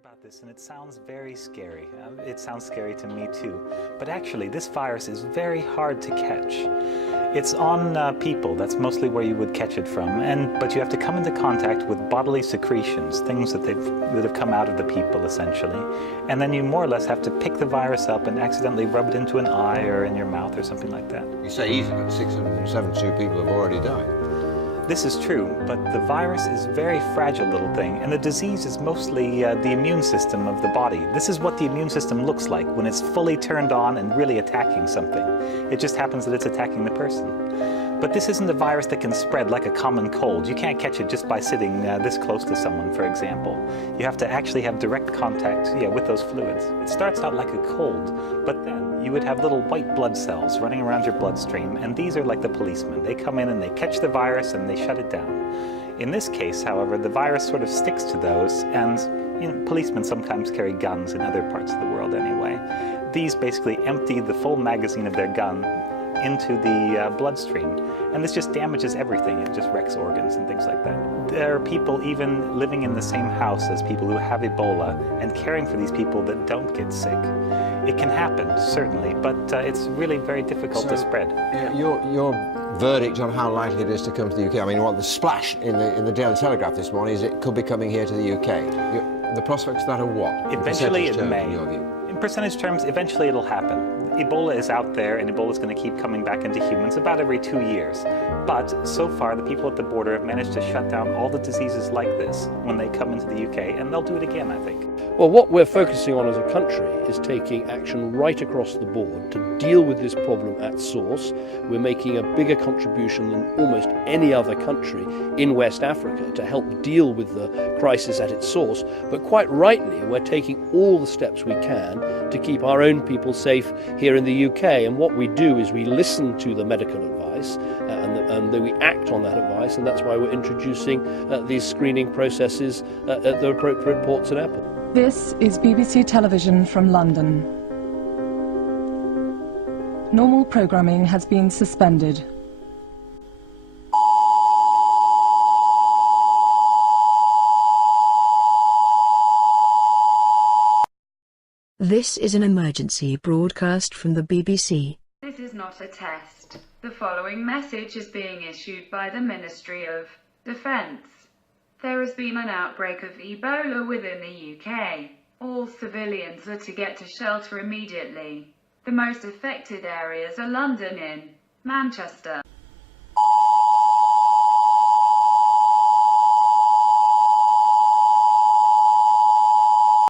about this and it sounds very scary. It sounds scary to me too. But actually, this virus is very hard to catch. It's on people. That's mostly where you would catch it from. But you have to come into contact with bodily secretions, things that have come out of the people, essentially. And then you more or less have to pick the virus up and accidentally rub it into an eye or in your mouth or something like that. You say easy, but 672 people have already died. This is true, but the virus is a very fragile little thing, and the disease is mostly the immune system of the body. This is what the immune system looks like when it's fully turned on and really attacking something. It just happens that it's attacking the person. But this isn't a virus that can spread like a common cold. You can't catch it just by sitting this close to someone, for example. You have to actually have direct contact with those fluids. It starts out like a cold, but then you would have little white blood cells running around your bloodstream, and these are like the policemen. They come in and they catch the virus and they shut it down. In this case, however, the virus sort of sticks to those, and policemen sometimes carry guns in other parts of the world anyway. These basically empty the full magazine of their gun into the bloodstream, and this just damages everything. It just wrecks organs and things like that. There are people even living in the same house as people who have Ebola and caring for these people that don't get sick. It can happen, certainly, but it's really very difficult to spread. Your verdict on how likely it is to come to the UK, I mean, what the splash in the Daily Telegraph this morning is it could be coming here to the UK. The prospects of that are what? Eventually it may. In your view? In percentage terms, eventually it'll happen. Ebola is out there, and Ebola is going to keep coming back into humans about every 2 years. But so far, the people at the border have managed to shut down all the diseases like this when they come into the UK, and they'll do it again, I think. Well, what we're focusing on as a country is taking action right across the board to deal with this problem at source. We're making a bigger contribution than almost any other country in West Africa to help deal with the crisis at its source. But quite rightly, we're taking all the steps we can to keep our own people safe here in the UK. And what we do is we listen to the medical advice and then we act on that advice, and that's why we're introducing these screening processes at the appropriate ports and airports. This is BBC Television from London. Normal programming has been suspended. This is an emergency broadcast from the BBC. This is not a test. The following message is being issued by the Ministry of Defence. There has been an outbreak of Ebola within the UK. All civilians are to get to shelter immediately. The most affected areas are London and Manchester.